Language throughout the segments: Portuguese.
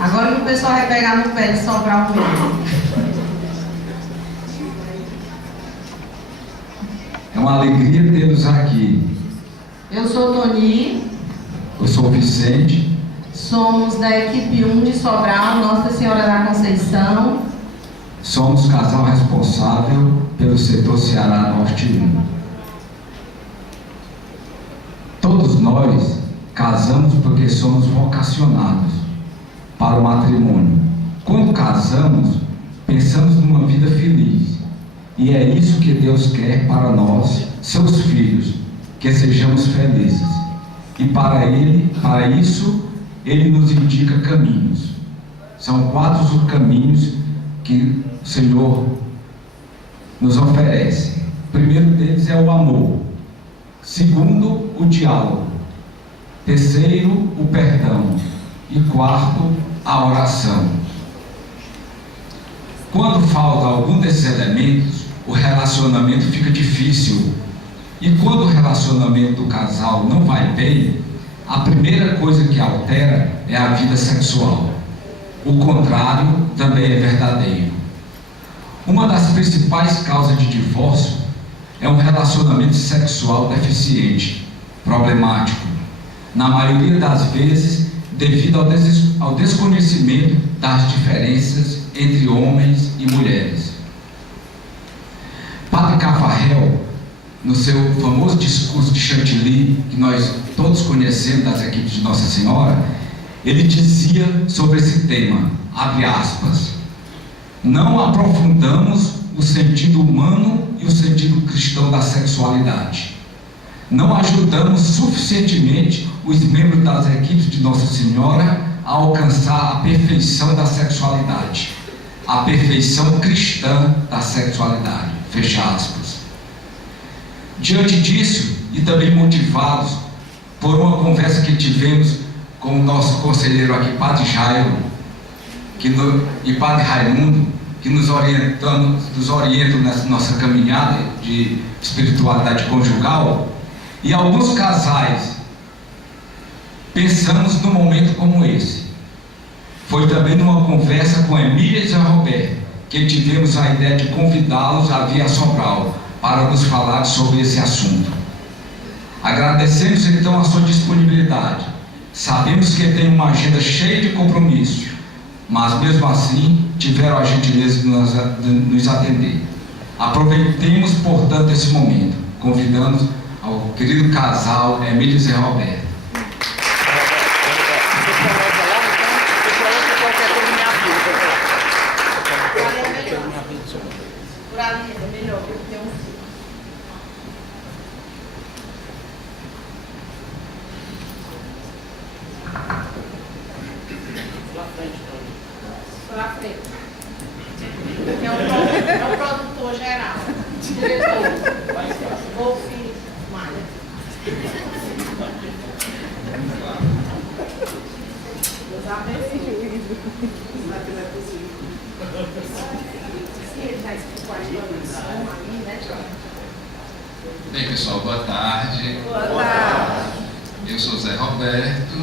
Agora que o pessoal vai pegar no pé de Sobral mesmo. É uma alegria tê-los aqui. Eu sou Toni. Eu sou o Vicente. Somos da equipe 1 de Sobral, Nossa Senhora da Conceição. Somos casal responsável pelo setor Ceará Norte 1. Todos nós casamos porque somos vocacionados para o matrimônio. Quando casamos, pensamos numa vida feliz. E é isso que Deus quer para nós, seus filhos, que sejamos felizes. E para isso, Ele nos indica caminhos. São 4 os caminhos que o Senhor nos oferece. O primeiro deles é o amor. Segundo, o diálogo. Terceiro, o perdão. E quarto, a oração. Quando falta algum desses elementos, o relacionamento fica difícil. E quando o relacionamento do casal não vai bem, a primeira coisa que altera é a vida sexual. O contrário também é verdadeiro. Uma das principais causas de divórcio é um relacionamento sexual deficiente, problemático. Na maioria das vezes, devido ao desconhecimento das diferenças entre homens e mulheres. Padre Cafarel, no seu famoso discurso de Chantilly, que nós todos conhecemos das equipes de Nossa Senhora, ele dizia sobre esse tema, abre aspas, não aprofundamos o sentido humano e o sentido cristão da sexualidade. Não ajudamos suficientemente os membros das equipes de Nossa Senhora a alcançar a perfeição da sexualidade, a perfeição cristã da sexualidade. Fecha aspas. Diante disso, e também motivados por uma conversa que tivemos com o nosso conselheiro aqui, Padre Jairo, e Padre Raimundo, que nos orientam nessa nossa caminhada de espiritualidade conjugal, e alguns casais pensamos num momento como esse. Foi também numa conversa com Emília e Zé Roberto que tivemos a ideia de convidá-los a vir a Sobral para nos falar sobre esse assunto. Agradecemos então a sua disponibilidade. Sabemos que tem uma agenda cheia de compromissos, mas mesmo assim tiveram a gentileza de nos atender. Aproveitemos, portanto, esse momento, convidando ao querido casal Emília e Zé Roberto. Por ali é melhor, porque tem um fio. Por à frente. É o produtor geral. Diretor. Wolf Maia. Deus abençoe. Bem, pessoal, boa tarde. Boa tarde. Eu sou Zé Roberto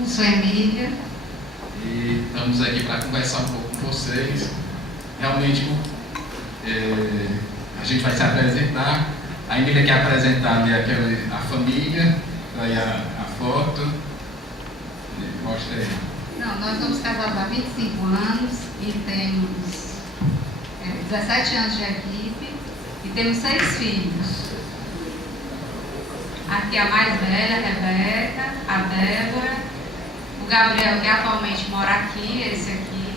Eu sou Emília. e estamos aqui para conversar um pouco com vocês. Realmente, a gente vai se apresentar. A Emília quer apresentar a família, aí a foto. Mostra aí. Não, nós somos casados há 25 anos e temos 17 anos de equipe e temos 6 filhos. Aqui a mais velha, a Rebeca, a Débora, o Gabriel, que atualmente mora aqui, esse aqui.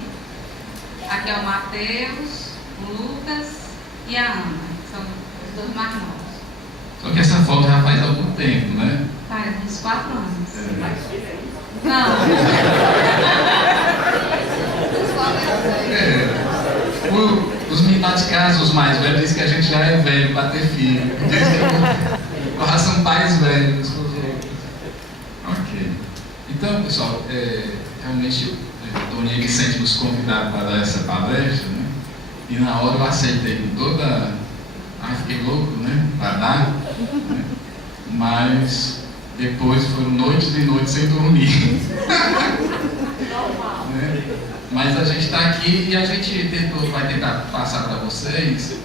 Aqui é o Matheus, o Lucas e a Ana, são os 2 mais novos. Só que essa foto já faz algum tempo, né? Faz uns 4 anos. Não. Os meninos de casa, os mais velhos, dizem que a gente já é velho para ter filho. Dizem que agora são pais velhos. Ok. Então, pessoal, realmente o Tony e Vicente nos convidaram para dar essa palestra, né? E na hora eu aceitei com toda. Ai, fiquei louco, né? Para dar. Né? Mas depois foram noites e noites sem dormir. Normal. Mas a gente está aqui e a gente vai tentar passar para vocês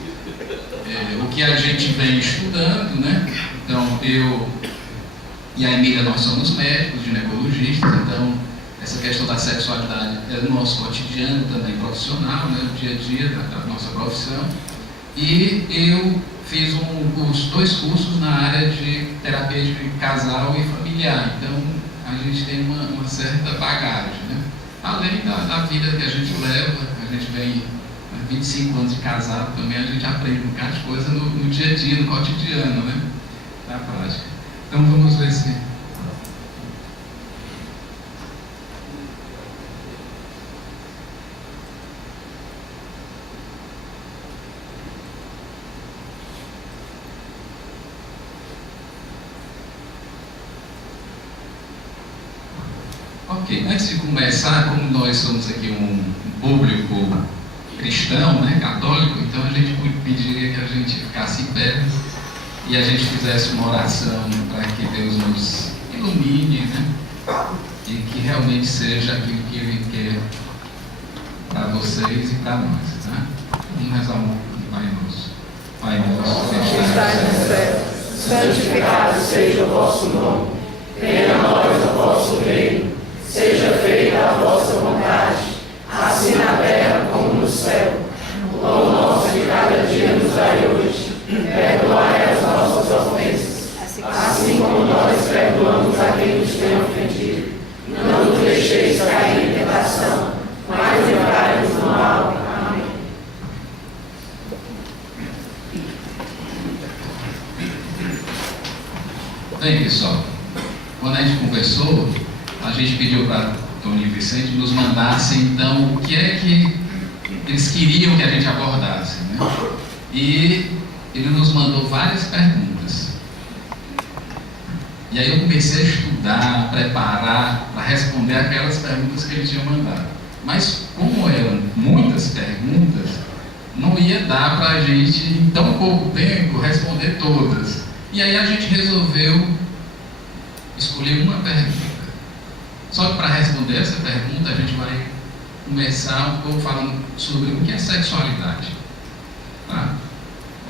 o que a gente vem estudando, né? Então, eu e a Emília, nós somos médicos, ginecologistas, então essa questão da sexualidade é do nosso cotidiano também profissional, né? No dia a dia da nossa profissão. E eu fiz dois cursos na área de terapia de casal e familiar, então a gente tem uma certa bagagem, né? Além da vida que a gente leva, a gente vem 25 anos de casado também, a gente aprende um bocado de coisa no dia a dia, no cotidiano, né? Na prática. Então vamos ver se... Ok, antes de começar, como nós somos aqui um público cristão, né, católico, então a gente pediria que a gente ficasse em pé e a gente fizesse uma oração para que Deus nos ilumine, né, e que realmente seja aquilo que Ele quer para vocês e para nós. Né? Vamos rezar um Pai Nosso. Pai Nosso, que estás no céu, santificado seja o vosso nome, venha a nós o vosso reino, seja feita a vossa vontade, assim na terra como no céu. O pão nosso de cada dia nos dai hoje, perdoai as nossas ofensas, assim como nós perdoamos a quem nos tem ofendido. Não nos deixeis cair em tentação, mas livrai-nos do mal. Amém. Bem, pessoal, quando a gente conversou, a gente pediu para Tony e Vicente nos mandassem, então, o que é que eles queriam que a gente abordasse, né? E ele nos mandou várias perguntas. E aí eu comecei a estudar, a preparar para responder aquelas perguntas que ele tinha mandado. Mas como eram muitas perguntas, não ia dar para a gente, em tão pouco tempo, responder todas. E aí a gente resolveu escolher uma pergunta. Só que para responder essa pergunta, a gente vai começar um pouco falando sobre o que é sexualidade. Tá?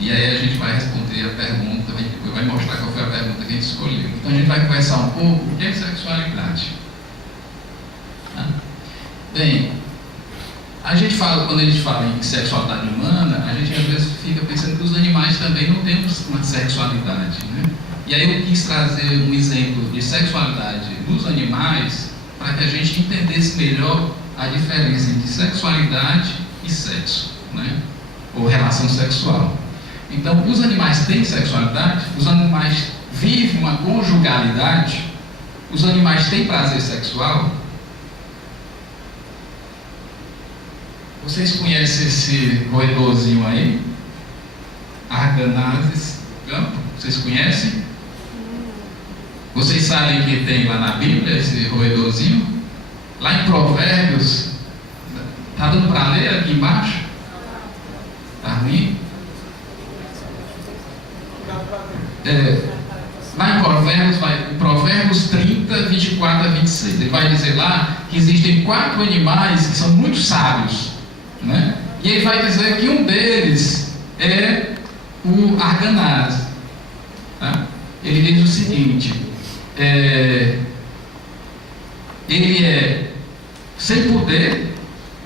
E aí a gente vai responder a pergunta, vai mostrar qual foi a pergunta que a gente escolheu. Então a gente vai conversar um pouco o que é sexualidade. Tá? Bem, quando a gente fala em sexualidade humana, a gente às vezes fica pensando que os animais também não têm uma sexualidade, né? E aí eu quis trazer um exemplo de sexualidade dos animais para que a gente entendesse melhor a diferença entre sexualidade e sexo, né? Ou relação sexual. Então, os animais têm sexualidade, os animais vivem uma conjugalidade, os animais têm prazer sexual. Vocês conhecem esse roedorzinho aí? Arganazes campo? Vocês conhecem? Vocês sabem que tem lá na Bíblia esse roedorzinho? Lá em Provérbios, está dando para ler aqui embaixo? Está ruim? Lá em Provérbios 30, 24 a 26, ele vai dizer lá que existem 4 animais que são muito sábios, né? E ele vai dizer que um deles é o arganaz. Tá? Ele diz o seguinte: ele é sem poder,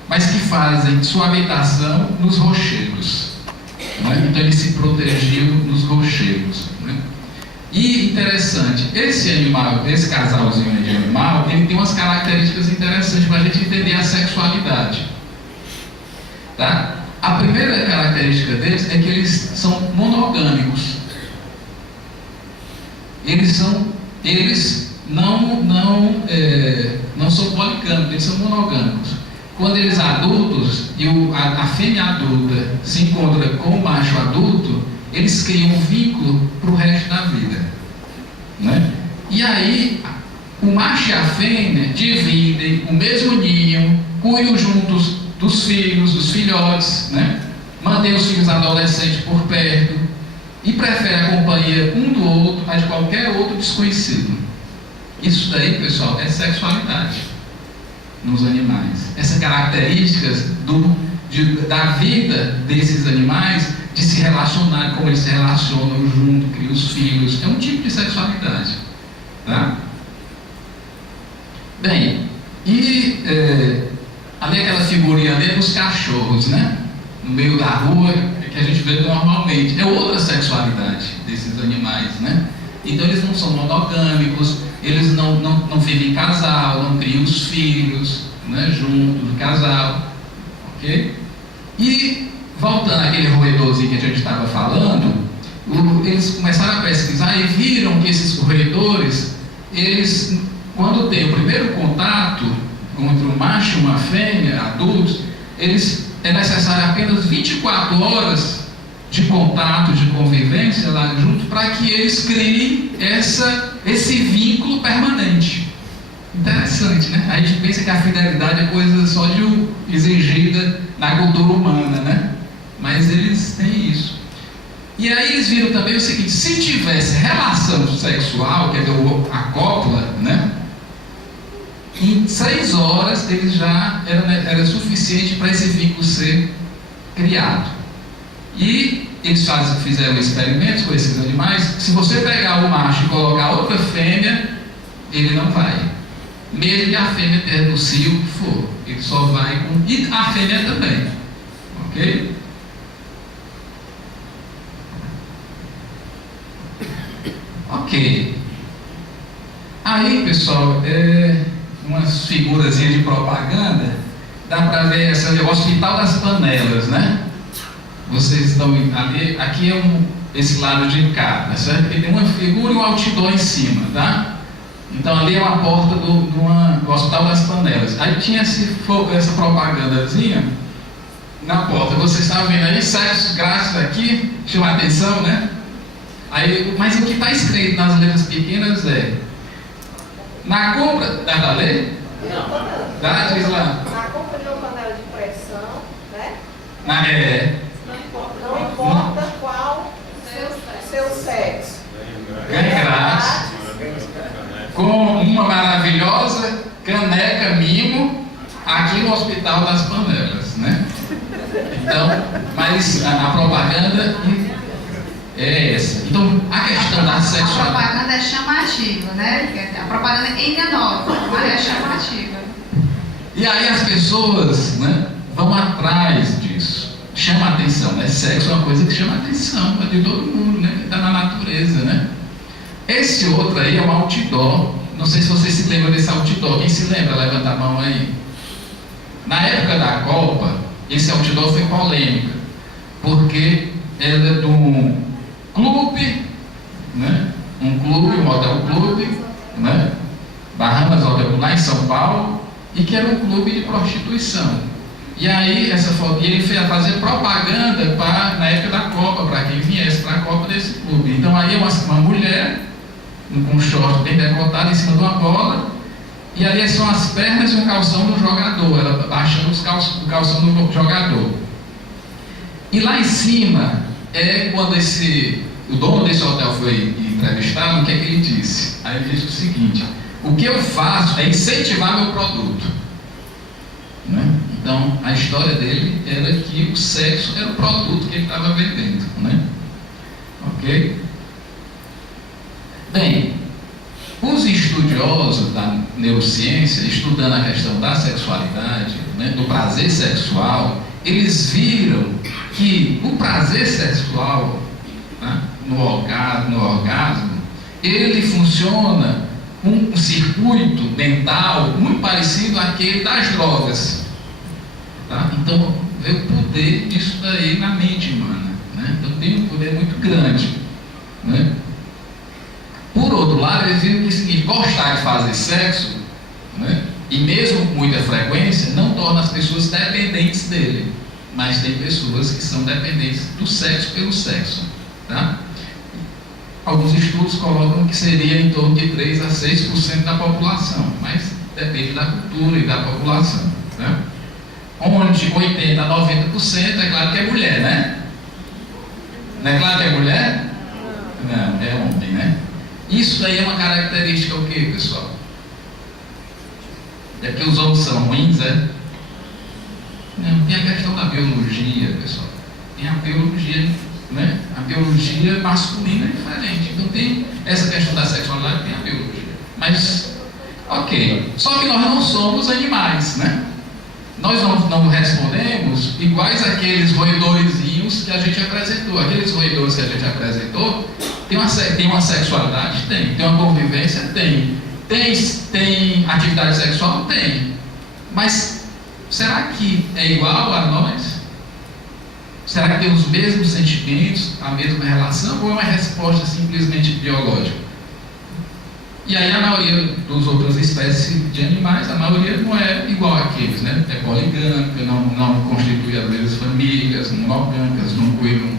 mas que fazem sua habitação nos rochedos. Né? Então ele se protegiu nos rochedos. Né? E interessante, esse animal, esse casalzinho de animal, ele tem umas características interessantes para a gente entender a sexualidade. Tá? A primeira característica deles é que eles são monogâmicos. Eles não são poligâmicos, eles são monogâmicos. Quando eles adultos e a fêmea adulta se encontra com o macho adulto, eles criam um vínculo para o resto da vida, né? E aí o macho e a fêmea dividem o mesmo ninho, cuidam juntos dos filhos, dos filhotes, né? Mantêm os filhos adolescentes por perto e preferem a companhia um do outro a de qualquer outro desconhecido. Isso daí, pessoal, é sexualidade. nos animais. Essas características da vida desses animais, de se relacionar, como eles se relacionam junto, criam os filhos, é um tipo de sexualidade. Tá? Bem, e ali aquela figurinha ali dos cachorros, né? No meio da rua, que a gente vê normalmente. É outra sexualidade desses animais, né? Então eles não são monogâmicos, eles não vivem em casal, não criam os filhos, né, junto do casal, ok? E voltando àquele roedorzinho que a gente estava falando, eles começaram a pesquisar e viram que esses roedores, eles, quando tem o primeiro contato entre um macho e uma fêmea, adultos, é necessário apenas 24 horas de contato, de convivência lá junto, para que eles criem esse vínculo permanente. Interessante, né? A gente pensa que a fidelidade é coisa só exigida na cultura humana, né? Mas eles têm isso. E aí eles viram também o seguinte: se tivesse relação sexual, quer dizer, a cópula, né? Em 6 horas eles já era suficiente para esse vínculo ser criado. E eles fizeram experimentos com esses animais. Se você pegar o macho e colocar outra fêmea, ele não vai. Mesmo que a fêmea tenha no cio o que for, ele só vai com. E a fêmea também. Ok? Ok. Aí, pessoal, umas figurazinhas de propaganda, dá para ver o Hospital das Panelas, né? Vocês estão ali, aqui é esse lado de cá, tá certo? Tem uma figura e um outdoor em cima, tá? Então ali é uma porta do Hospital das Panelas. Aí tinha essa propagandazinha na porta. Vocês estão vendo aí, sexo grátis aqui, chama a atenção, né? Aí, mas o que está escrito nas letras pequenas é: na compra. Dá para ler? Não. Dá, diz lá. Na compra de uma panela de pressão, né? Não importa qual seu sexo. Ganha grátis. Com uma maravilhosa caneca mimo aqui no Hospital das Panelas, né? Então, mas a propaganda é essa. Então, a questão da A sexualidade. propaganda é chamativa, né? A propaganda é enganosa, mas é chamativa. E aí as pessoas, né, vão atrás disso. Chama a atenção, né? Sexo é uma coisa que chama a atenção de todo mundo, né? Que está na natureza, né? Esse outro aí é um outdoor. Não sei se vocês se lembram desse outdoor. Quem se lembra? Levanta a mão aí. Na época da Copa, esse outdoor foi polêmica, porque era de um clube, né? Um hotel clube, né? Bahamas Hotel Clube, lá em São Paulo, e que era um clube de prostituição. E aí ele fez fazer propaganda na época da Copa, para quem viesse para a Copa desse clube. Então aí uma mulher com um short bem decotado em cima de uma bola, e ali são as pernas e um calção do jogador, ela baixando o calção do jogador. E lá em cima quando o dono desse hotel foi entrevistado, o que é que ele disse? Aí ele disse o seguinte: o que eu faço é incentivar meu produto, né? Então a história dele era que o sexo era o produto que ele estava vendendo, né? Ok? Bem, os estudiosos da neurociência, estudando a questão da sexualidade, né, do prazer sexual, eles viram que o prazer sexual, né, no orgasmo, ele funciona com um circuito mental muito parecido àquele das drogas. Tá? Então, vê o poder disso daí na mente humana, né? Então tem um poder muito grande, né? Por outro lado, eles viram que o seguinte: gostar de fazer sexo, né, e mesmo com muita frequência, não torna as pessoas dependentes dele, mas tem pessoas que são dependentes do sexo pelo sexo, tá? Alguns estudos colocam que seria em torno de 3 a 6% da população, mas depende da cultura e da população, né? Onde 80 a 90% é claro que é mulher, né? Não é claro que é mulher? Não, é homem, né? Isso aí é uma característica o quê, pessoal? É porque os homens são ruins, é? Não, tem a questão da biologia, pessoal. Tem a biologia, né? A biologia masculina é diferente. Então tem essa questão da sexualidade, tem a biologia. Mas, ok. Só que nós não somos animais, né? Nós não respondemos iguais àqueles roedorzinhos que a gente apresentou. Aqueles roedores que a gente apresentou tem uma sexualidade? Tem. Tem uma convivência? Tem. Tem atividade sexual? Tem. Mas será que é igual a nós? Será que tem os mesmos sentimentos, a mesma relação? Ou é uma resposta simplesmente biológica? E aí a maioria das outras espécies de animais, a maioria não é igual àqueles, né? É poligâmica, não constitui às vezes famílias, monogâmicas, não cuidam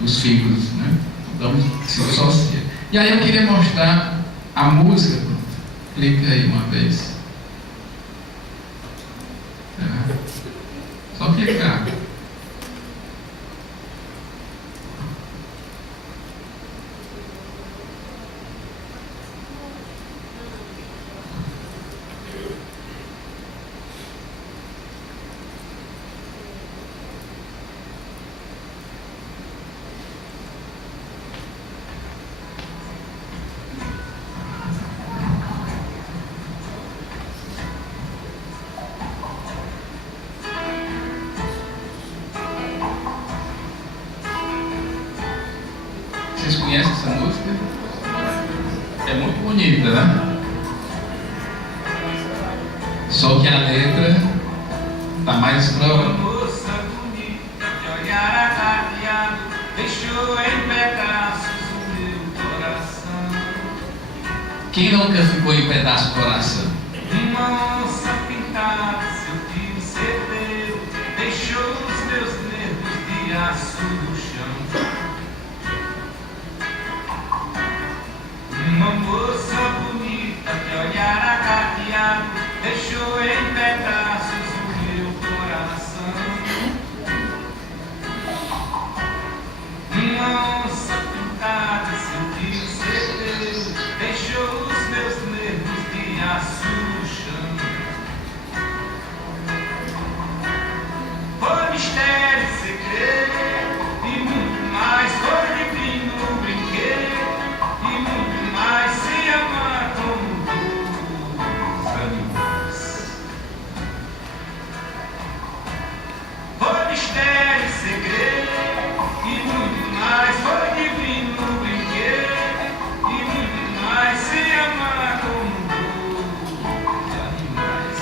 dos filhos, né? Então se associa. E aí eu queria mostrar a música. Clica aí uma vez. Só clicar. Vocês conhecem essa música? É muito bonita, né? Só que a letra está mais pra... Uma moça bonita de olhar arrabiado deixou em pedaços o meu coração. Quem nunca ficou em pedaço do coração? Uma onça pintada, seu fio certeiro, deixou os meus nervos de aço no chão. Uma moça bonita de olhar arrabiado deixou em pedaços o meu coração. Uma onça pintada, seu fio certeiro, deixou os meus nervos de aço no chão. Foi mistério, segredo e muito mais. Foi divino brinquedo e muito mais. Se amar como dois animais. Foi mistério, segredo e muito mais. Foi divino brinquedo e muito mais. Se amar como dois animais.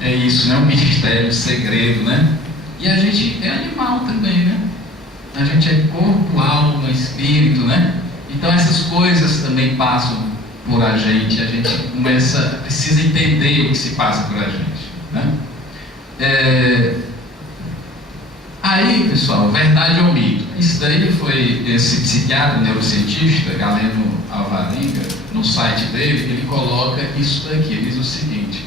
É isso, né? Um mistério, um segredo, né? E a gente é animal também, né? A gente é corpo, alma, espírito, né? Então essas coisas também passam por a gente precisa entender o que se passa por a gente, né? Aí, pessoal, verdade ou mito? Isso daí foi esse psiquiatra neurocientista, Galeno Alvarenga, no site dele, ele coloca isso daqui, ele diz o seguinte: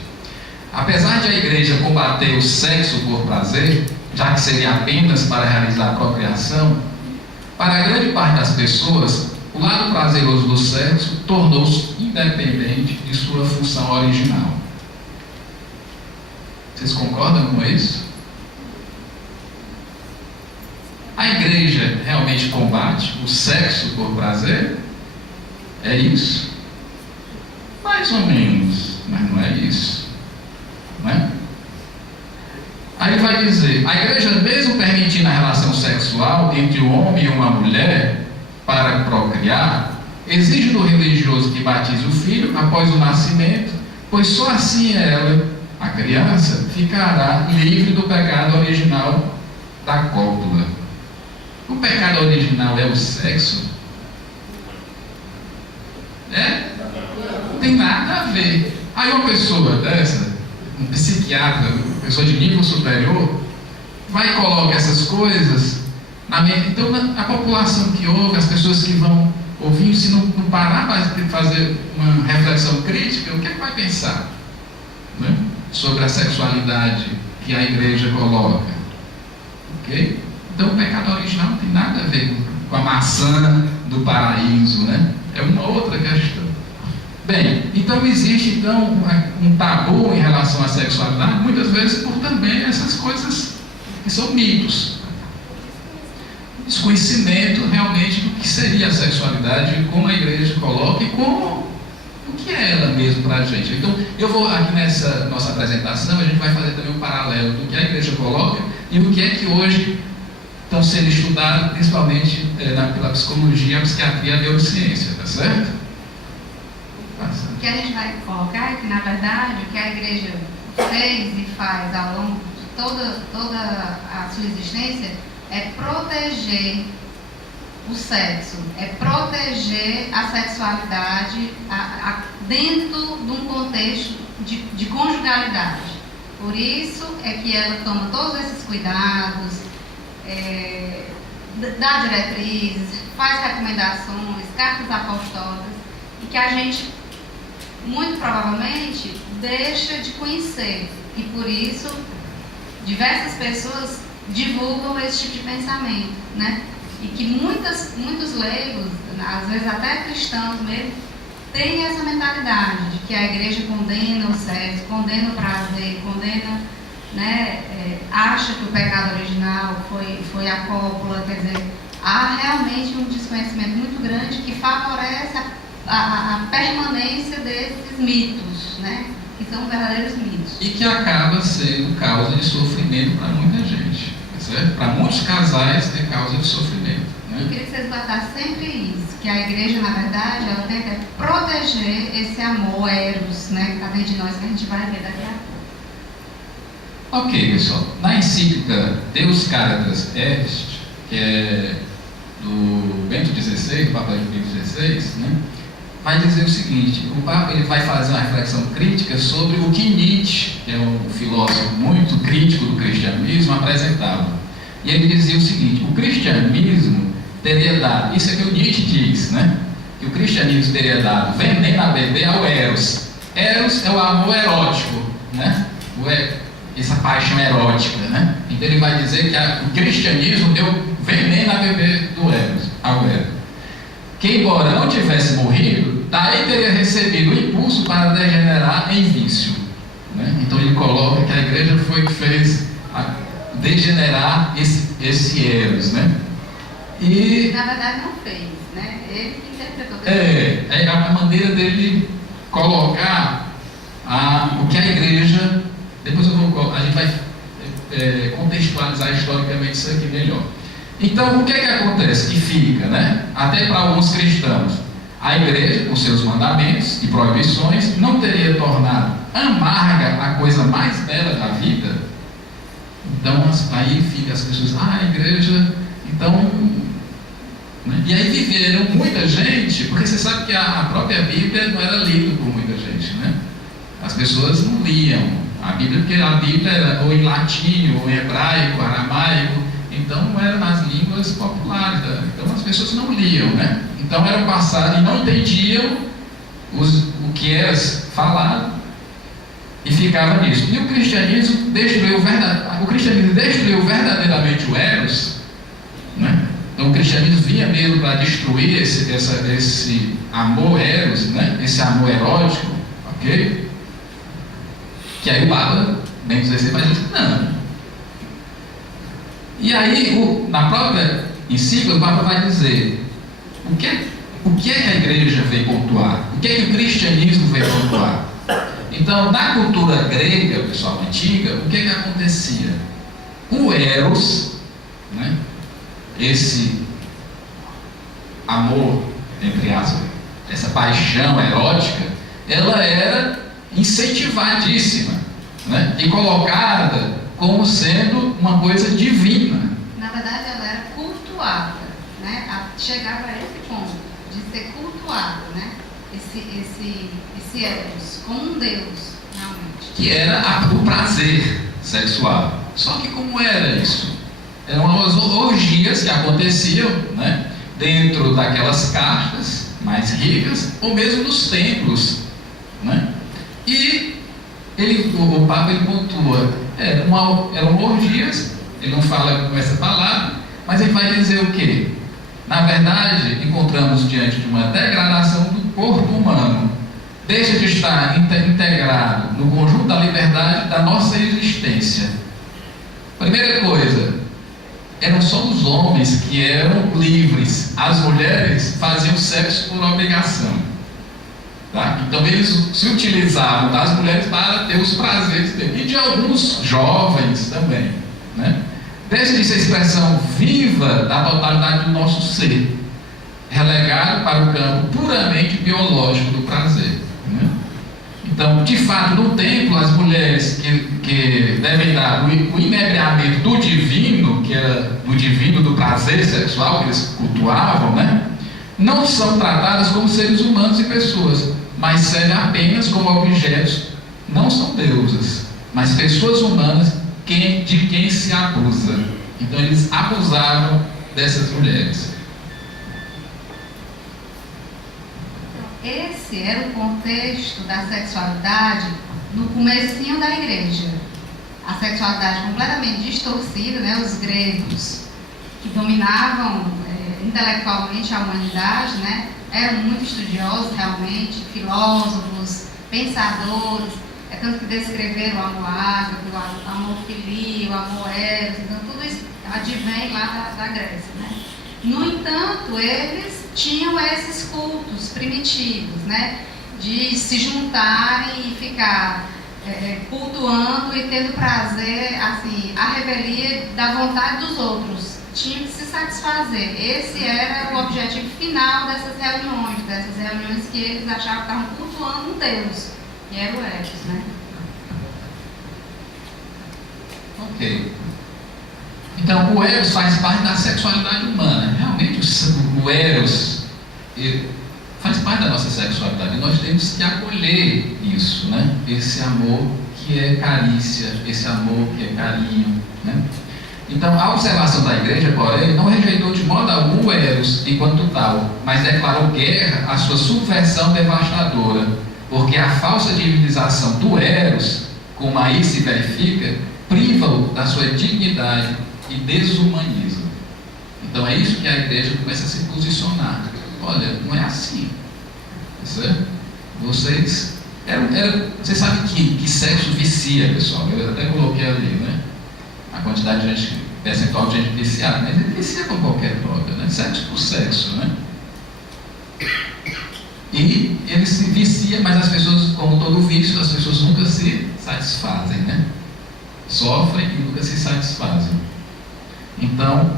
apesar de a igreja combater o sexo por prazer, já que seria apenas para realizar a procriação, para a grande parte das pessoas, o lado prazeroso do sexo tornou-se independente de sua função original. Vocês concordam com isso? A igreja realmente combate o sexo por prazer? É isso? Mais ou menos, mas não é isso. Não é? Aí vai dizer, a igreja, mesmo permitindo a relação sexual entre um homem e uma mulher para procriar, exige do religioso que batize o filho após o nascimento, pois só assim ela, a criança, ficará livre do pecado original da cópula. O pecado original é o sexo? Não tem nada a ver. Aí uma pessoa dessa, um psiquiatra, uma pessoa de nível superior, vai e coloca essas coisas na mente. Então a população que ouve, as pessoas que vão ouvir, se não parar para fazer uma reflexão crítica, o que é que vai pensar, né, sobre a sexualidade que a igreja coloca? Ok? Então o pecado original não tem nada a ver com a maçã do paraíso, né? É uma outra questão. Bem, então existe então um tabu em relação à sexualidade, muitas vezes por também essas coisas que são mitos. Desconhecimento realmente do que seria a sexualidade, como a igreja coloca e como o que é ela mesmo para a gente. Então, eu vou aqui nessa nossa apresentação, a gente vai fazer também um paralelo do que a igreja coloca e o que é que hoje estão sendo estudados, principalmente pela psicologia, a psiquiatria e a neurociência, tá certo? O que a gente vai colocar é que, na verdade, o que a igreja fez e faz ao longo de toda a sua existência é proteger o sexo, é proteger a sexualidade dentro de um contexto de conjugalidade. Por isso é que ela toma todos esses cuidados, dá diretrizes, faz recomendações, cartas apostólicas, e que a gente, muito provavelmente, deixa de conhecer. E por isso, diversas pessoas divulgam esse tipo de pensamento, né? E que muitos leigos, às vezes até cristãos mesmo, têm essa mentalidade de que a igreja condena o sexo, condena o prazer, condena, né, acha que o pecado original foi a cópula. Quer dizer, há realmente um desconhecimento muito grande que favorece a permanência desses mitos, né, que são verdadeiros mitos. E que acaba sendo causa de sofrimento para muita gente. Para muitos casais é causa de sofrimento. Né? Eu queria que vocês guardassem sempre isso, que a igreja, na verdade, ela tenta proteger esse amor eros, né, que está dentro de nós, que a gente vai ver daqui a pouco. Ok, pessoal. Na encíclica Deus Caritas Est, que é do Bento XVI, Papa Bento XVI, né, vai dizer o seguinte: o Papa ele vai fazer uma reflexão crítica sobre o que Nietzsche, que é um filósofo muito crítico do cristianismo, apresentava. E ele dizia o seguinte: o cristianismo teria dado, isso é que o Nietzsche diz, né? Que o cristianismo teria dado veneno a beber ao Eros. Eros é o amor erótico, né? Essa paixão erótica, né? Então ele vai dizer que o cristianismo deu veneno a beber ao Eros. Que embora não tivesse morrido, daí teria recebido o impulso para degenerar em vício. Né? Então ele coloca que a igreja foi que fez degenerar esse Eros. Né? E na verdade não fez, né? Ele que interpretou. É a maneira dele colocar o que a igreja. Depois a gente vai contextualizar historicamente isso aqui melhor. Então, o que é que acontece? Que fica, né? Até para alguns cristãos, a igreja, com seus mandamentos e proibições, não teria tornado amarga a coisa mais bela da vida. Então, aí fica as pessoas, a igreja, então... Né? E aí viveram muita gente, porque você sabe que a própria Bíblia não era lida por muita gente, né? As pessoas não liam a Bíblia, porque a Bíblia era ou em latim, ou em hebraico, aramaico, então não era nas línguas populares, então as pessoas não liam, né? Então era um passado e não entendiam o que era falado e ficava nisso. E o cristianismo destruiu verdadeiramente o Eros, né? Então o cristianismo vinha mesmo para destruir esse amor Eros, né? Esse amor erótico, ok? Que aí o Papa Bento XVI vai dizer, não. E aí, na própria encíclica, o Papa vai dizer o que é que a igreja veio pontuar, o que é que o cristianismo veio pontuar. Então, na cultura grega, pessoal, antiga, o que é que acontecia? O Eros, né, esse amor, entre aspas, essa paixão erótica, ela era incentivadíssima, né, e colocada como sendo uma coisa divina. Na verdade, ela era cultuada, né? Chegava a esse ponto de ser cultuada, né? Esse Eros, como um Deus, realmente. Que era o prazer sexual. Só que como era isso? Eram as orgias que aconteciam, né, dentro daquelas castas mais ricas, ou mesmo nos templos, né? E o Papa ele pontua, eram orgias, ele não fala com essa palavra, mas ele vai dizer o quê? Na verdade, encontramos diante de uma degradação do corpo humano, deixa de estar integrado no conjunto da liberdade da nossa existência. Primeira coisa, eram só os homens que eram livres, as mulheres faziam sexo por obrigação. Tá? Então eles se utilizavam das mulheres para ter os prazeres dele, e de alguns jovens também, né? Deixa de ser expressão viva da totalidade do nosso ser, relegado para o campo puramente biológico do prazer, né? Então, de fato, no templo, as mulheres que devem dar o inebriamento do divino, que era do divino do prazer sexual que eles cultuavam, né, não são tratadas como seres humanos e pessoas, mas servem apenas como objetos. Não são deusas, mas pessoas humanas de quem se abusa. Então eles abusavam dessas mulheres. Esse era o contexto da sexualidade no comecinho da igreja. A sexualidade completamente distorcida, né? Os gregos, que dominavam intelectualmente a humanidade, né? Eram muito estudiosos realmente, filósofos, pensadores, tanto que descreveram o amor ágape, o amor filia, o amor eros, então tudo isso advém lá da Grécia, né? No entanto, eles tinham esses cultos primitivos, né? De se juntarem e ficar cultuando e tendo prazer, assim, a revelia da vontade dos outros. Tinham que se satisfazer. Esse era o objetivo final dessas reuniões que eles achavam que estavam cultuando um Deus, que era o Eros, né? Ok. Então, o Eros faz parte da sexualidade humana. Realmente, o Eros faz parte da nossa sexualidade. E nós temos que acolher isso, né? Esse amor que é carícia, esse amor que é carinho, né? Então, a observação da igreja, porém, não rejeitou de modo algum o Eros enquanto tal, mas declarou guerra à sua subversão devastadora, porque a falsa divinização do Eros, como aí se verifica, priva-o da sua dignidade e desumaniza. Então é isso que a igreja começa a se posicionar. Olha, não é assim. Certo? Vocês sabem que sexo vicia, pessoal. Eu até coloquei ali, né? A quantidade de gente, percentual de gente viciada, mas ele vicia com qualquer droga, né? Sexo por sexo, né? E ele se vicia, mas as pessoas, como todo vício, as pessoas nunca se satisfazem, né? Sofrem e nunca se satisfazem. Então,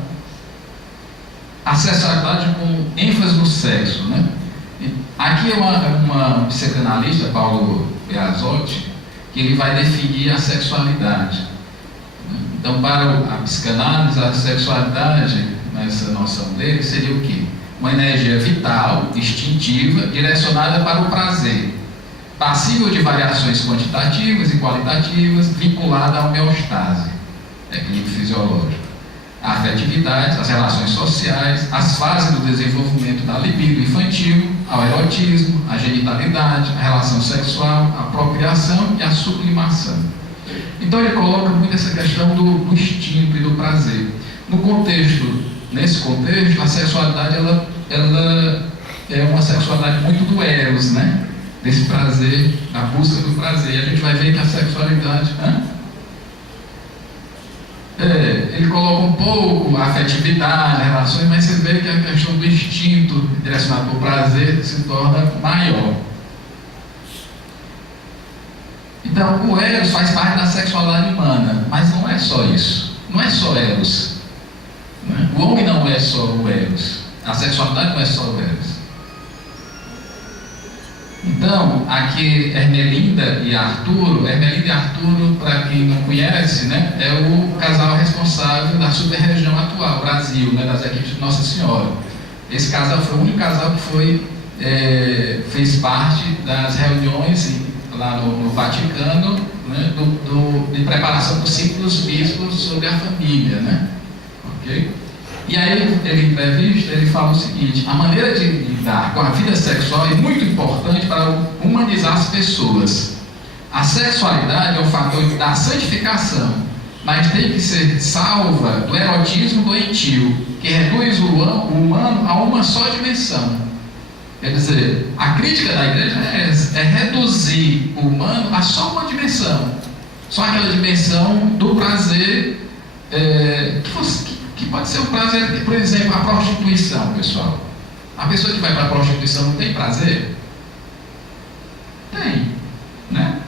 a sexualidade com ênfase no sexo, né? Aqui é uma psicanalista, Paulo Beazotti, que ele vai definir a sexualidade. Então, para a psicanálise, a sexualidade, nessa noção dele, seria o quê? Uma energia vital, instintiva, direcionada para o prazer, passível de variações quantitativas e qualitativas, vinculada à homeostase, equilíbrio fisiológico, a afetividade, as relações sociais, as fases do desenvolvimento da libido infantil, ao erotismo, a genitalidade, a relação sexual, a procriação e a sublimação. Então ele coloca muito essa questão do instinto e do prazer. Nesse contexto, a sexualidade ela é uma sexualidade muito do Eros, né? Desse prazer, a busca do prazer. E a gente vai ver que a sexualidade, ele coloca um pouco a afetividade, as relações, mas você vê que a questão do instinto direcionado para o prazer se torna maior. Então, o Eros faz parte da sexualidade humana, mas não é só isso. Não é só Eros. Né? O homem não é só o Eros. A sexualidade não é só o Eros. Então, aqui Ermelinda e Arturo, para quem não conhece, né, é o casal responsável da super-região atual, Brasil, né, das equipes de Nossa Senhora. Esse casal foi o único casal que fez parte das reuniões lá no Vaticano, né, de preparação do ciclo dos bispos sobre a família, né? Ok? E aí, em entrevista, ele fala o seguinte: a maneira de lidar com a vida sexual é muito importante para humanizar as pessoas. A sexualidade é um fator da santificação, mas tem que ser salva do erotismo doentio, que reduz o humano a uma só dimensão. Quer dizer, a crítica da igreja é reduzir o humano a só uma dimensão, só aquela dimensão do prazer, que pode ser o prazer, por exemplo, a prostituição, pessoal. A pessoa que vai para a prostituição não tem prazer? Tem, né?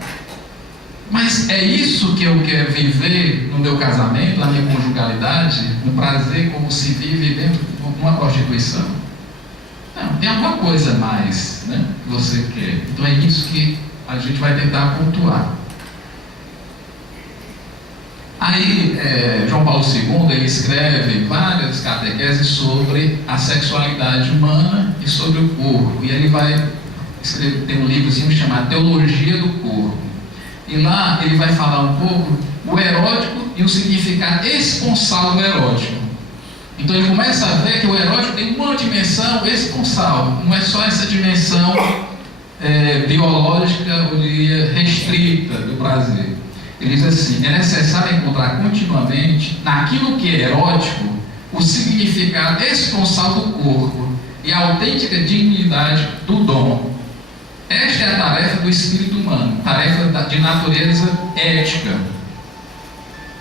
Mas é isso que eu quero viver no meu casamento, na minha conjugalidade, um prazer como se vive dentro de uma prostituição? Não, tem alguma coisa a mais, né, que você quer. Então é isso que a gente vai tentar pontuar. Aí, João Paulo II, ele escreve várias catequeses sobre a sexualidade humana e sobre o corpo. E ele vai escrever, tem um livrozinho chamado Teologia do Corpo. E lá ele vai falar um pouco o erótico e o significado esponsal do erótico. Então ele começa a ver que o erótico tem uma dimensão esponsal, não é só essa dimensão biológica, eu diria, restrita do prazer. Ele diz assim: é necessário encontrar continuamente, naquilo que é erótico, o significado esponsal do corpo e a autêntica dignidade do dom. Esta é a tarefa do espírito humano, tarefa de natureza ética.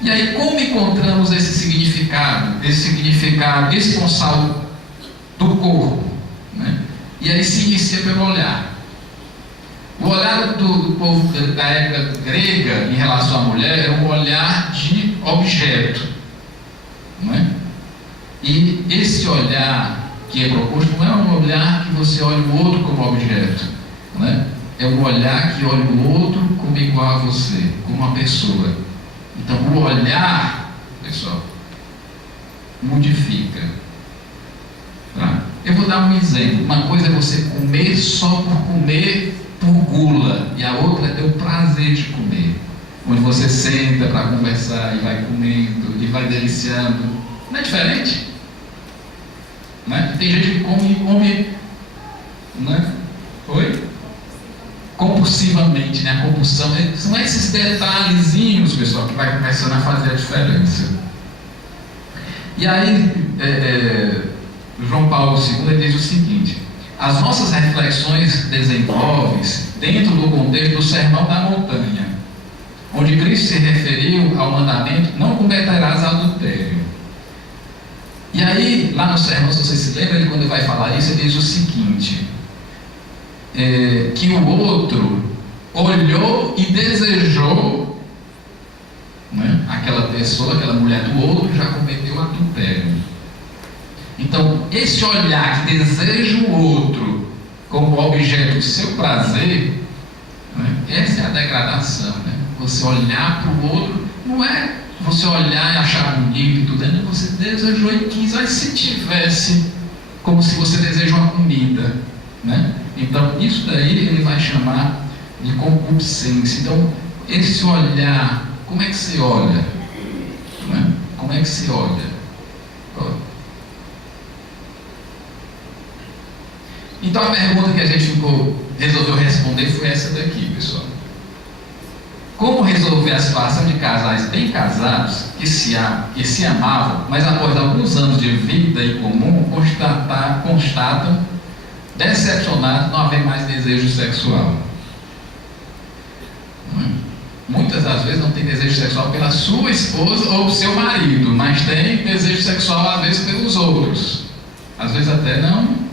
E aí, como encontramos esse significado esponsal do corpo, né? E aí se inicia pelo olhar. O olhar do povo da época grega em relação à mulher era um olhar de objeto, não é? E esse olhar que é proposto não é um olhar que você olha o outro como objeto, não é? É um olhar que olha o outro como igual a você, como uma pessoa. Então o olhar, pessoal, modifica. Tá? Eu vou dar um exemplo. Uma coisa é você comer só por comer, por gula, e a outra é ter o prazer de comer, onde você senta para conversar e vai comendo e vai deliciando. Não é diferente? Não é? Tem gente que come, né? Oi? Compulsivamente, né? A compulsão, são esses detalhezinhos, pessoal, que vai começando a fazer a diferença. E aí, João Paulo II diz o seguinte: as nossas reflexões desenvolvem-se dentro do contexto do Sermão da Montanha, onde Cristo se referiu ao mandamento: não cometerás adultério. E aí, lá no sermão, se você se lembra, ele, quando ele vai falar isso, ele diz o seguinte: que o outro olhou e desejou, né, aquela pessoa, aquela mulher do outro, já cometeu adultério. Então, esse olhar que deseja o outro como objeto do seu prazer, né, essa é a degradação, né? Você olhar para o outro, não é você olhar e achar bonito e tudo, né? Você desejou e quis, aí se tivesse, como se você deseja uma comida, né? Então, isso daí ele vai chamar de concupiscência. Então, esse olhar, como é que você olha? Né? Como é que se olha? Então, a pergunta que a gente resolveu responder foi essa daqui, pessoal. Como resolver a situação de casais bem casados que se amavam, mas após alguns anos de vida em comum constatam decepcionados não haver mais desejo sexual? Muitas das vezes não tem desejo sexual pela sua esposa ou seu marido, mas tem desejo sexual às vezes pelos outros. Às vezes até não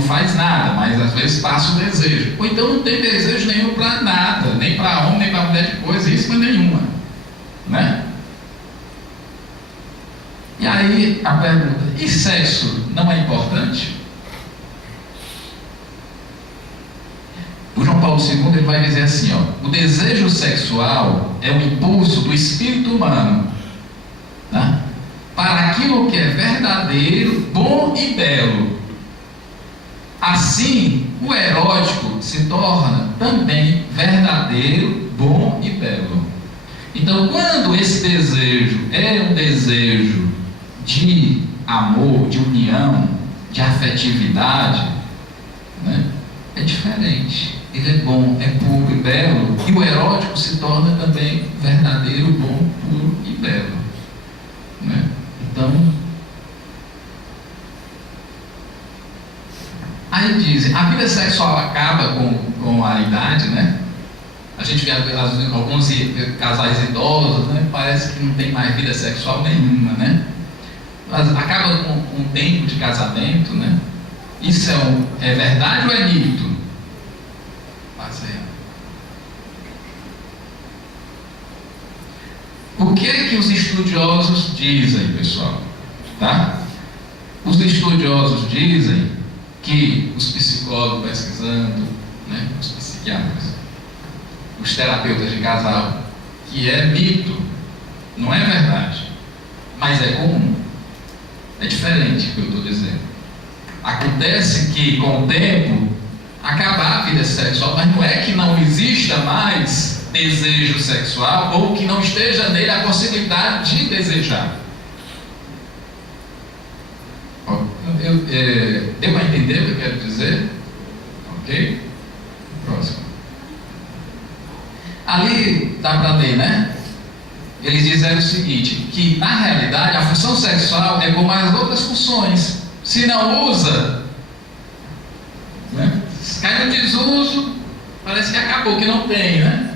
faz nada, mas às vezes passa o desejo. Ou então não tem desejo nenhum para nada, nem para homem, nem para mulher de coisíssima nenhuma, né? E aí a pergunta: e sexo não é importante? O João Paulo II ele vai dizer assim, ó: o desejo sexual é um impulso do espírito humano, tá? Para aquilo que é verdadeiro, bom e belo. Assim, o erótico se torna também verdadeiro, bom e belo. Então, quando esse desejo é um desejo de amor, de união, de afetividade, né, é diferente. Ele é bom, é puro e belo, e o erótico se torna também verdadeiro, bom, puro e belo, né? Então, Aí dizem, a vida sexual acaba com a idade, né? A gente vê alguns casais idosos, né? Parece que não tem mais vida sexual nenhuma, né? Mas acaba com um tempo de casamento, né? Isso é verdade ou é mito? Passa aí. O que é que os estudiosos dizem, pessoal? Tá? Os estudiosos dizem que os psicólogos pesquisando, né? Os psiquiatras, os terapeutas de casal, que é mito, não é verdade, mas é comum. É diferente do que eu estou dizendo. Acontece que, com o tempo, acabar a vida sexual, mas não é que não exista mais desejo sexual ou que não esteja nele a possibilidade de desejar. Deu para entender o que eu quero dizer? Ok? Próximo. Ali dá para ler, né? Eles disseram o seguinte, que na realidade a função sexual é como as outras funções. Se não usa, né? Se cai no desuso, parece que acabou, que não tem, né?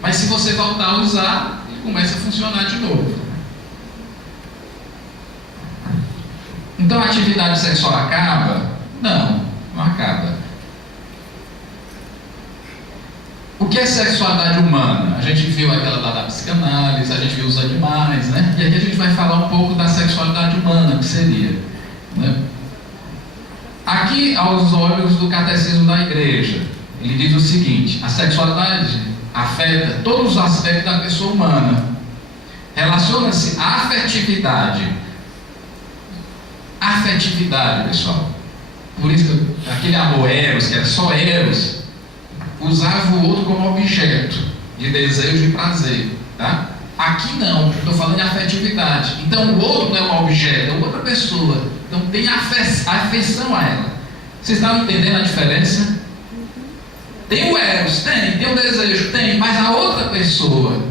Mas se você voltar a usar, ele começa a funcionar de novo. Então a atividade sexual acaba? Não acaba. O que é sexualidade humana? A gente viu aquela lá da psicanálise, a gente viu os animais, né? E aqui a gente vai falar um pouco da sexualidade humana, que seria, né? Aqui, aos olhos do Catecismo da Igreja, ele diz o seguinte: a sexualidade afeta todos os aspectos da pessoa humana. Relaciona-se à afetividade. Afetividade, pessoal. Por isso, aquele amor eros, que era só eros, usava o outro como objeto de desejo e prazer, tá? Aqui não, estou falando de afetividade. Então o outro não é um objeto, é outra pessoa. Então tem afeição a ela. Vocês estão entendendo a diferença? Tem o eros, tem o desejo, tem, mas a outra pessoa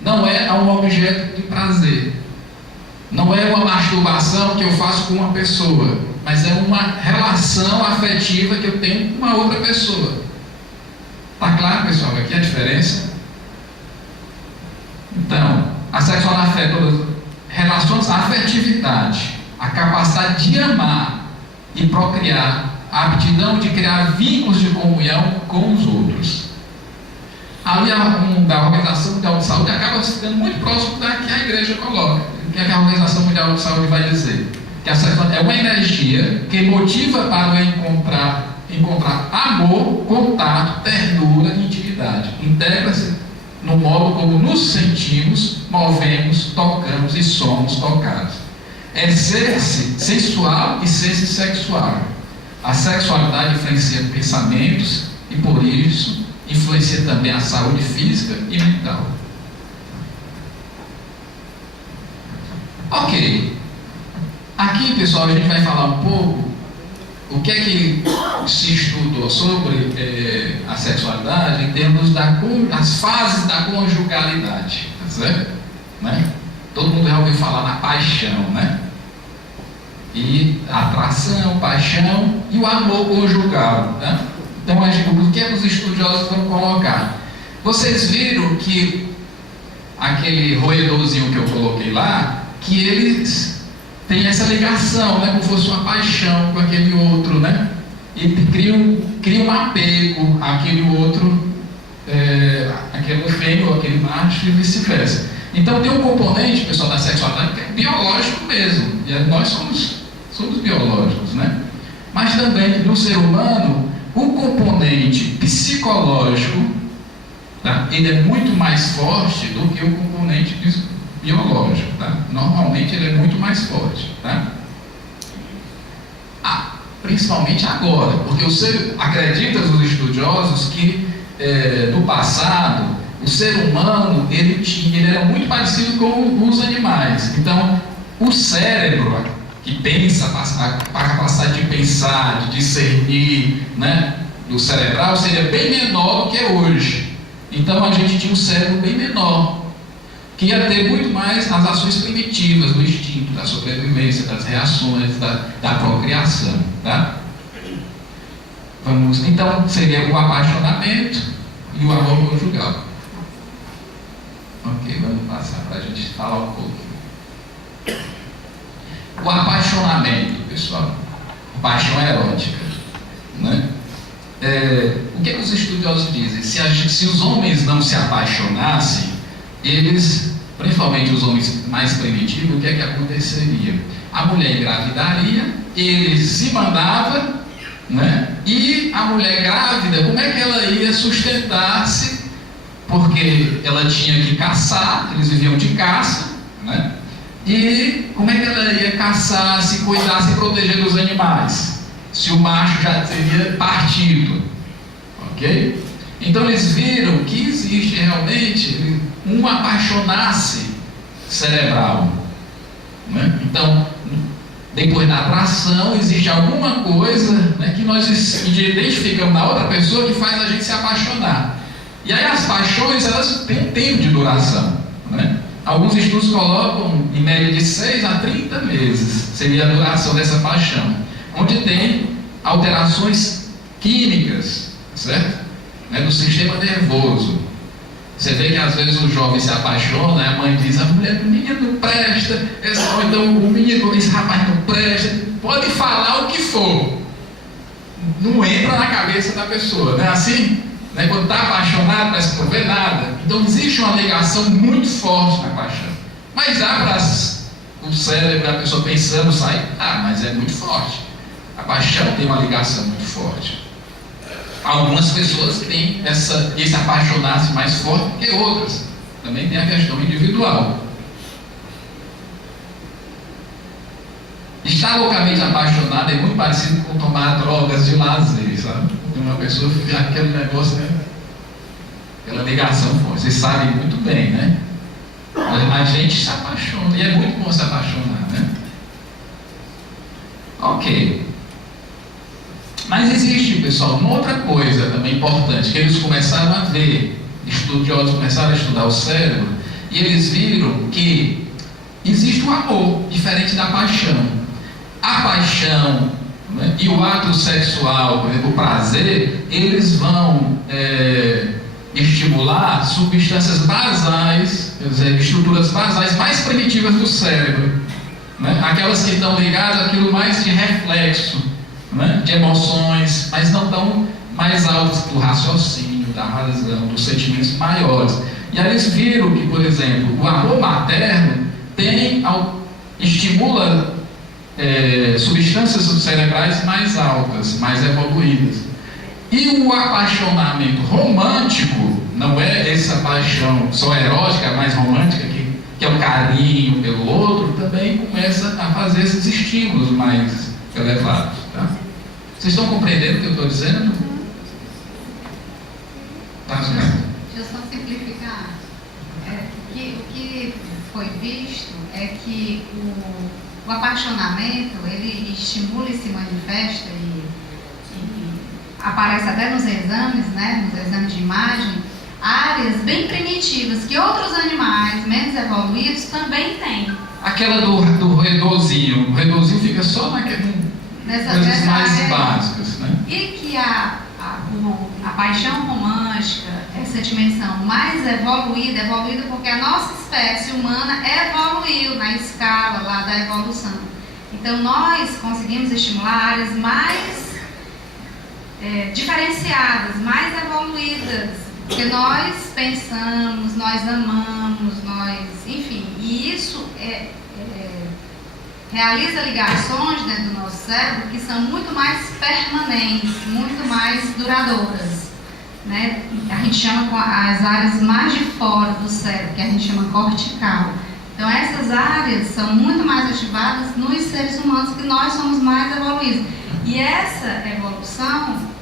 não é um objeto de prazer. Não é uma masturbação que eu faço com uma pessoa, mas é uma relação afetiva que eu tenho com uma outra pessoa. Está claro, pessoal, aqui a diferença? Então, a sexualidade afeta relações, a afetividade, a capacidade de amar e procriar, a aptidão de criar vínculos de comunhão com os outros. Ali da Organização Mundial de Saúde acaba ficando muito próximo da que a igreja coloca. O que a Organização Mundial de Saúde vai dizer? Que a sexualidade é uma energia que motiva para encontrar amor, contato, ternura e intimidade. Integra-se no modo como nos sentimos, movemos, tocamos e somos tocados. É ser-se sensual e ser-se sexual. A sexualidade influencia pensamentos e, por isso, influencia também a saúde física e mental. Ok. Aqui, pessoal, a gente vai falar um pouco o que é que se estudou sobre a sexualidade em termos das fases da conjugalidade, tá certo? Né? Todo mundo já ouviu falar na paixão, né? E a atração, paixão e o amor conjugal, né? Então, o que é que os estudiosos vão colocar? Vocês viram que aquele roedorzinho que eu coloquei lá, que eles têm essa ligação, né? Como fosse uma paixão com aquele outro, né? E cria um apego àquele outro, aquele fêmea, aquele macho e vice-versa. Então tem um componente, pessoal, da sexualidade que é biológico mesmo. E nós somos biológicos, né? Mas também no ser humano, o componente psicológico, tá? Ele é muito mais forte do que o componente biológico, tá? Normalmente ele é muito mais forte, tá? Principalmente agora, porque acreditam os estudiosos que no passado o ser humano ele era muito parecido com os animais. Então o cérebro que pensa, a capacidade de pensar, de discernir, né, do cerebral seria bem menor do que é hoje. Então a gente tinha um cérebro bem menor, que ia ter muito mais as ações primitivas, do instinto, da sobrevivência, das reações, da procriação, tá? Então, seria o apaixonamento e o amor conjugal. Ok, vamos passar para a gente falar um pouco. O apaixonamento, pessoal, paixão erótica, né? O que os estudiosos dizem? Se os homens não se apaixonassem, eles, principalmente os homens mais primitivos, o que é que aconteceria? A mulher engravidaria, ele se mandava, né? E a mulher grávida, como é que ela ia sustentar-se? Porque ela tinha que caçar, eles viviam de caça, né? E como é que ela ia caçar, se cuidar, se proteger dos animais? Se o macho já teria partido, ok? Então eles viram que existe realmente um apaixonar-se cerebral, né? Então, depois da atração, existe alguma coisa, né, que nós identificamos na outra pessoa que faz a gente se apaixonar. E aí as paixões, elas têm um tempo de duração, né? Alguns estudos colocam em média de 6 a 30 meses, seria a duração dessa paixão, onde tem alterações químicas, certo? Né, do sistema nervoso. Você vê que às vezes o jovem se apaixona, a mãe diz, o menino não presta, ou então o menino, esse rapaz não presta, pode falar o que for, não entra na cabeça da pessoa, não é assim? Né? Quando está apaixonado, parece que não vê nada. Então existe uma ligação muito forte na paixão. Mas dá para o cérebro da pessoa pensando, sai, mas é muito forte. A paixão tem uma ligação muito forte. Algumas pessoas têm esse apaixonar-se mais forte que outras. Também tem a questão individual. Estar loucamente apaixonado é muito parecido com tomar drogas de lazer, sabe? Uma pessoa fica aquele negócio, né? Aquela ligação forte. Vocês sabem muito bem, né? A gente se apaixona, e é muito bom se apaixonar, né? Ok. Mas existe, pessoal, uma outra coisa também importante, que eles começaram a ver, estudiosos começaram a estudar o cérebro, e eles viram que existe um amor diferente da paixão. A paixão, né, e o ato sexual, por exemplo, o prazer, eles vão estimular substâncias basais, quer dizer, estruturas basais mais primitivas do cérebro, né? Aquelas que estão ligadas àquilo mais de reflexo, né, de emoções, mas não tão mais altas do raciocínio, da razão, dos sentimentos maiores. E aí eles viram que, por exemplo, o amor materno estimula substâncias cerebrais mais altas, mais evoluídas. E o apaixonamento romântico, não é essa paixão só erótica, mais romântica, que é o carinho pelo outro, também começa a fazer esses estímulos mais elevados. Tá? Vocês estão compreendendo o que eu estou dizendo? Tá, deixa eu só simplificar. O que foi visto é que o apaixonamento, ele estimula e se manifesta e aparece até nos exames, né, nos exames de imagem, áreas bem primitivas que outros animais menos evoluídos também têm. Aquela do roedorzinho, o roedorzinho fica só coisas mais básicas, né? E que a paixão romântica, essa dimensão mais evoluída porque a nossa espécie humana evoluiu na escala lá da evolução. Então nós conseguimos estimular áreas mais diferenciadas, mais evoluídas, porque nós pensamos, nós amamos, enfim, e isso realiza ligações dentro do nosso cérebro que são muito mais permanentes, muito mais duradouras, né? A gente chama as áreas mais de fora do cérebro, que a gente chama cortical. Então essas áreas são muito mais ativadas nos seres humanos, que nós somos mais evoluídos. E essa evolução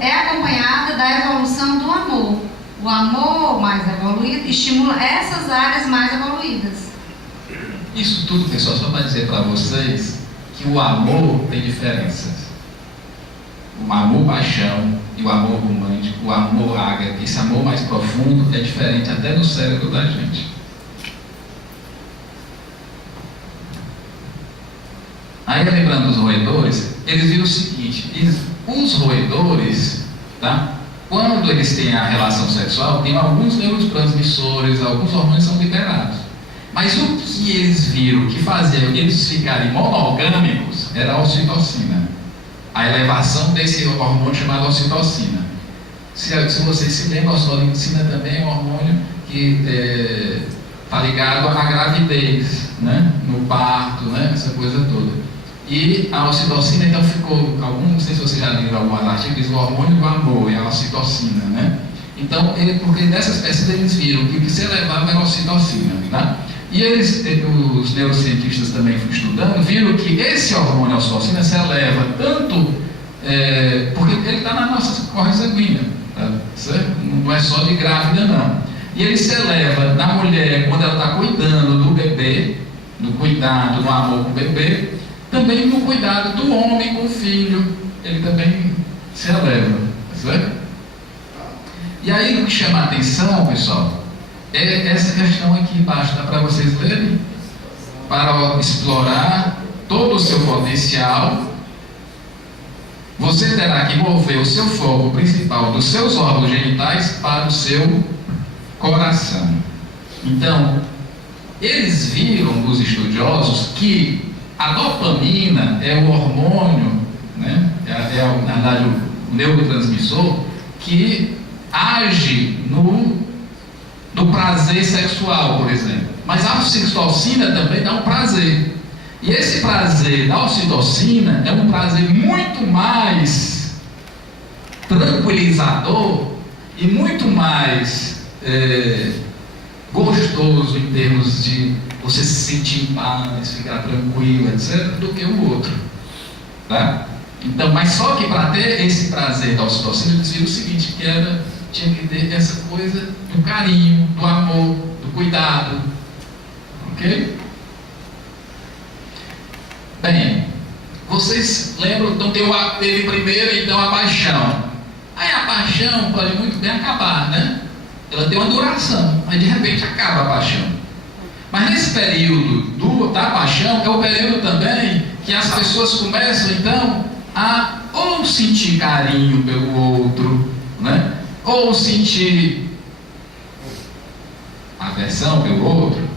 é acompanhada da evolução do amor. O amor mais evoluído estimula essas áreas mais evoluídas. Isso tudo, pessoal, só para dizer para vocês que o amor tem diferenças. O amor paixão e o amor romântico, o amor ágape, esse amor mais profundo é diferente até no cérebro da gente. Aí, lembrando dos roedores, eles viram o seguinte, os roedores, tá? Quando eles têm a relação sexual, tem alguns neurotransmissores, alguns hormônios são liberados. Mas o que eles viram que fazia eles ficarem monogâmicos era a ocitocina. A elevação desse hormônio chamado ocitocina. Se vocês se lembram, a ocitocina também é um hormônio que está ligado à gravidez, né? No parto, né? Essa coisa toda. E a ocitocina, então, ficou, não sei se vocês já leram alguns artigos, o hormônio do amor é a ocitocina, né? Então, porque nessas pesquisas eles viram que o que se elevava era a ocitocina, tá? E os neurocientistas também estudando, viram que esse hormônio, a ocitocina, se eleva tanto, porque ele está na nossa corrente sanguínea, tá? Certo? Não é só de grávida, não. E ele se eleva na mulher quando ela está cuidando do bebê, no cuidado, no amor com o bebê, também no cuidado do homem com o filho, ele também se eleva, certo? E aí o que chama a atenção, pessoal, é essa questão aqui embaixo, dá para vocês lerem? Para explorar todo o seu potencial, você terá que mover o seu foco principal dos seus órgãos genitais para o seu coração. Então, eles viram, os estudiosos, que a dopamina é o hormônio, né? Na verdade, o neurotransmissor que age no prazer sexual, por exemplo. Mas a ocitocina também dá um prazer. E esse prazer da ocitocina é um prazer muito mais tranquilizador e muito mais gostoso em termos de você se sentir em paz, ficar tranquilo, etc., do que o outro, tá? Então, mas só que para ter esse prazer da ocitocina, eles viram o seguinte, que tinha que ter essa coisa do carinho, do amor, do cuidado, ok? Bem, vocês lembram, então teve primeiro, então, a paixão. Aí a paixão pode muito bem acabar, né? Ela tem uma duração, mas de repente acaba a paixão. Mas nesse período da paixão, é o período também que as pessoas começam, então, a ou sentir carinho pelo outro, né? Ou sentir aversão pelo outro,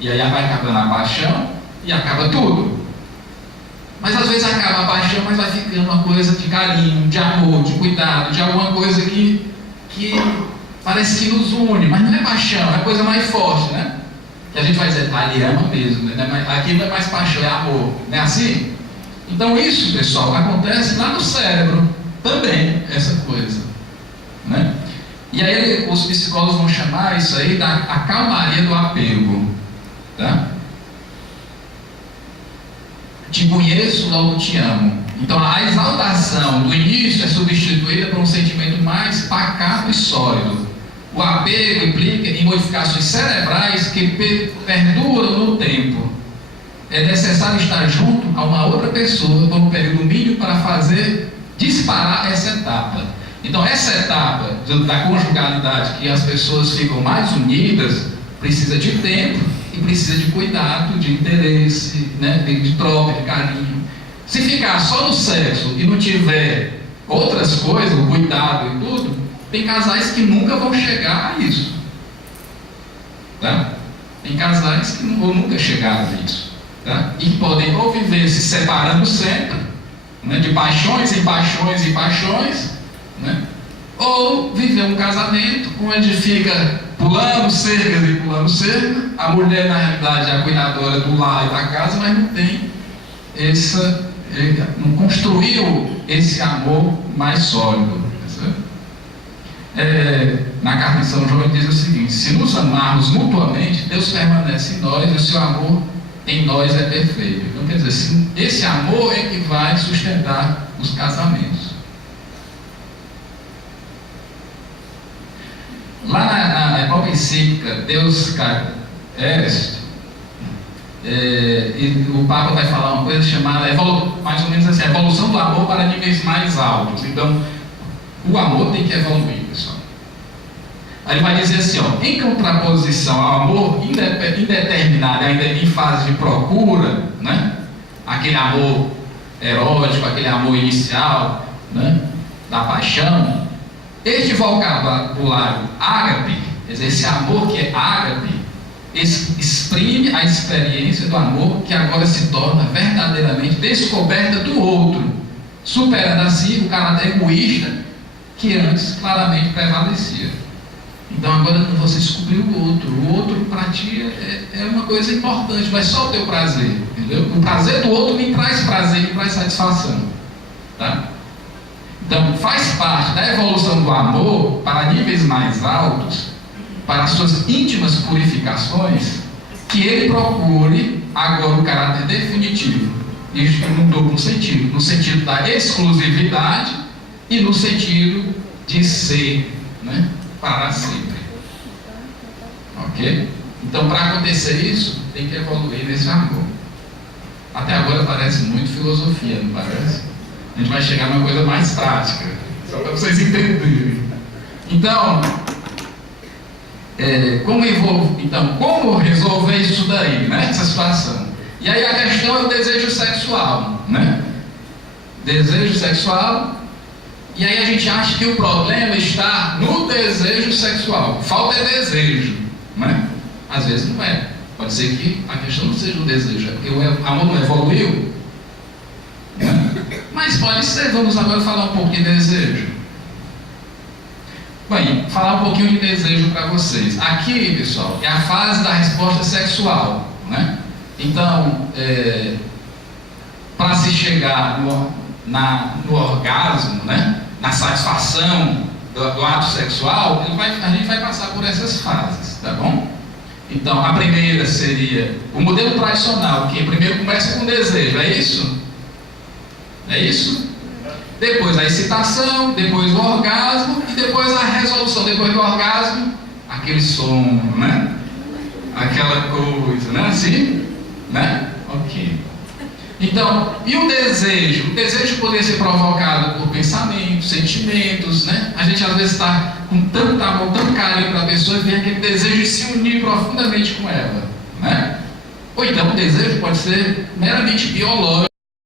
e aí vai acabando a paixão e acaba tudo. Mas às vezes acaba a paixão, mas vai ficando uma coisa de carinho, de amor, de cuidado, de alguma coisa que parece que nos une, mas não é paixão, é coisa mais forte, né? Que a gente vai dizer, ele ama mesmo, né? Aqui não é mais paixão, é amor, não é assim? Então isso, pessoal, acontece lá no cérebro também, essa coisa, né? E aí os psicólogos vão chamar isso aí da a calmaria do apego, tá? Te conheço, logo te amo. Então a exaltação do início é substituída por um sentimento mais pacato e sólido. O apego implica em modificações cerebrais que perduram no tempo. É necessário estar junto a uma outra pessoa por um período mínimo para fazer disparar essa etapa. Então essa etapa da conjugalidade, que as pessoas ficam mais unidas, precisa de tempo e precisa de cuidado, de interesse, né? De troca, de carinho. Se ficar só no sexo e não tiver outras coisas, o cuidado e tudo, tem casais que nunca vão chegar a isso, tá? Tem casais que nunca chegaram a isso, tá? E podem ou viver se separando sempre, né? De paixões em paixões em paixões, né? Ou viver um casamento onde fica pulando cercas e pulando cerca, a mulher na realidade é a cuidadora do lar e da casa, mas não tem não construiu esse amor mais sólido. Na carta de São João diz o seguinte: se nos amarmos mutuamente, Deus permanece em nós e o seu amor em nós é perfeito. Então quer dizer, esse amor é que vai sustentar os casamentos. Lá na própria encíclica Deus Est, o Papa vai falar uma coisa chamada, mais ou menos assim, evolução do amor para níveis mais altos. Então, o amor tem que evoluir, pessoal. Aí ele vai dizer assim, ó, em contraposição ao amor indeterminado, ainda em fase de procura, né? Aquele amor erótico, aquele amor inicial, né, da paixão. Este vocabulário ágape, quer dizer, esse amor que é ágape, exprime a experiência do amor que agora se torna verdadeiramente descoberta do outro, superando assim o caráter egoísta que antes claramente prevalecia. Então agora você descobriu o outro para ti é uma coisa importante, não é só o teu prazer, entendeu? O prazer do outro me traz prazer, me traz satisfação, tá? Então faz parte da evolução do amor para níveis mais altos, para as suas íntimas purificações, que ele procure agora o caráter definitivo, isso num duplo sentido, no sentido da exclusividade e no sentido de ser, né, para sempre. Ok? Então, para acontecer isso, tem que evoluir nesse amor. Até agora parece muito filosofia, não parece? A gente vai chegar numa coisa mais prática, só para vocês entenderem. Então, como resolver isso daí, né? Essa situação? E aí a questão é o desejo sexual, né? Desejo sexual. E aí a gente acha que o problema está no desejo sexual. Falta é desejo, né? Às vezes não é. Pode ser que a questão não seja o desejo, é porque o amor não evoluiu, né? Mas pode ser. Vamos agora falar um pouco de desejo. Bem, falar um pouquinho de desejo para vocês. Aqui, pessoal, é a fase da resposta sexual, né? Então, para se chegar no orgasmo, né? Na satisfação do ato sexual, a gente vai passar por essas fases, tá bom? Então, a primeira seria o modelo tradicional, que primeiro começa com desejo, é isso? É isso? Depois a excitação, depois o orgasmo e depois a resolução. Depois do orgasmo, aquele som, né? Aquela coisa, né? Assim? Né? Ok. Então, e o desejo? O desejo poderia ser provocado por pensamentos, sentimentos, né? A gente às vezes está com tanto amor, tanto carinho para a pessoa e vem aquele desejo de se unir profundamente com ela, né? Ou então o desejo pode ser meramente biológico.